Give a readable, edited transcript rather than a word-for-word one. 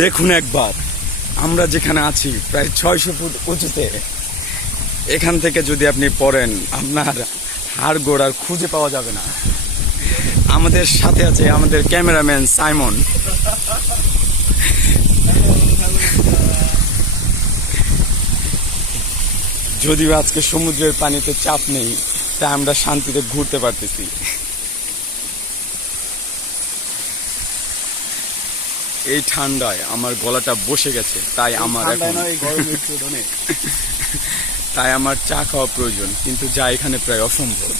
দেখুন একবার, আমরা যেখানে আছি প্রায় 600 ফুট উঁচুতে। এখান থেকে যদি আপনি পড়েন আপনার হাড় গোড় আর খুঁজে পাওয়া যাবে না। আমাদের সাথে আছে আমাদের ক্যামেরাম্যান সাইমন। যদিও আজকে সমুদ্রের পানিতে চাপ নেই, তাই আমরা শান্তিতে ঘুরতে পারতেছি। এই ঠান্ডায় আমার গলাটা বসে গেছে, তাই আমার তাই আমার চা খাওয়া প্রয়োজন, কিন্তু যা এখানে প্রায় অসম্ভব।